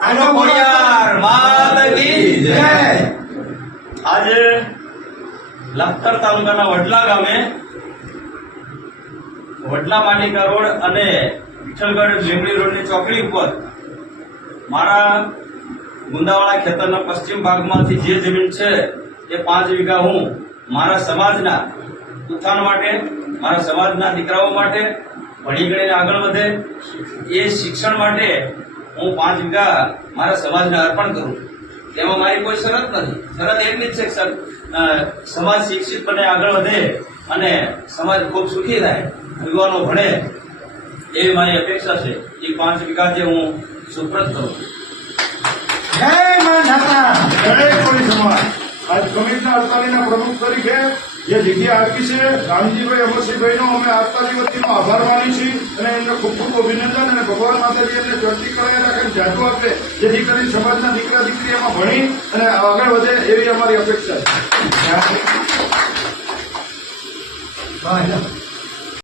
આજે લખતર તાલુકાના વડલા ગામે વડલા માલિકા રોડ અને વિઠ્ઠલગઢ લીંબડી રોડની ચોકડી ઉપર મારા ગુંદાવાળા ખેતરના પશ્ચિમ ભાગમાંથી જે જમીન છે એ 5 વીઘા હું મારા સમાજના ઉત્થાન માટે, મારા સમાજના દીકરાઓ માટે ભણી ગણીને આગળ વધે એ શિક્ષણ માટે હું 5 વીઘા મારા સમાજને અર્પણ કરું. તેમાં મારી કોઈ શરત નથી. શરત એટલી જ છે કે સમાજ શિક્ષિત બને, આગળ વધે અને સમાજ ખૂબ સુખી થાય, યુવાનો ભણે એવી મારી અપેક્ષા છે. એ 5 વીઘા જે હું સુપ્રત કરું. જય મા નાતા, જય કોળી સમાજ. આજ કમિટીના અડતાલીના પ્રમુખ તરીકે જે જગ્યા આપી છે રામજીભાઈ અમરસિંહભાઈનો અમે અડતાલી વતીનો આભાર માની છીએ અને એમને ખૂબ ખૂબ અભિનંદન. અને ભગવાન માતાજી એમને ચડતી કળાએ રાખે, જાદુ આપે, જેથી કરી સમાજના દીકરા દીકરી એમાં ભણી અને આગળ વધે એવી અમારી અપેક્ષા છે.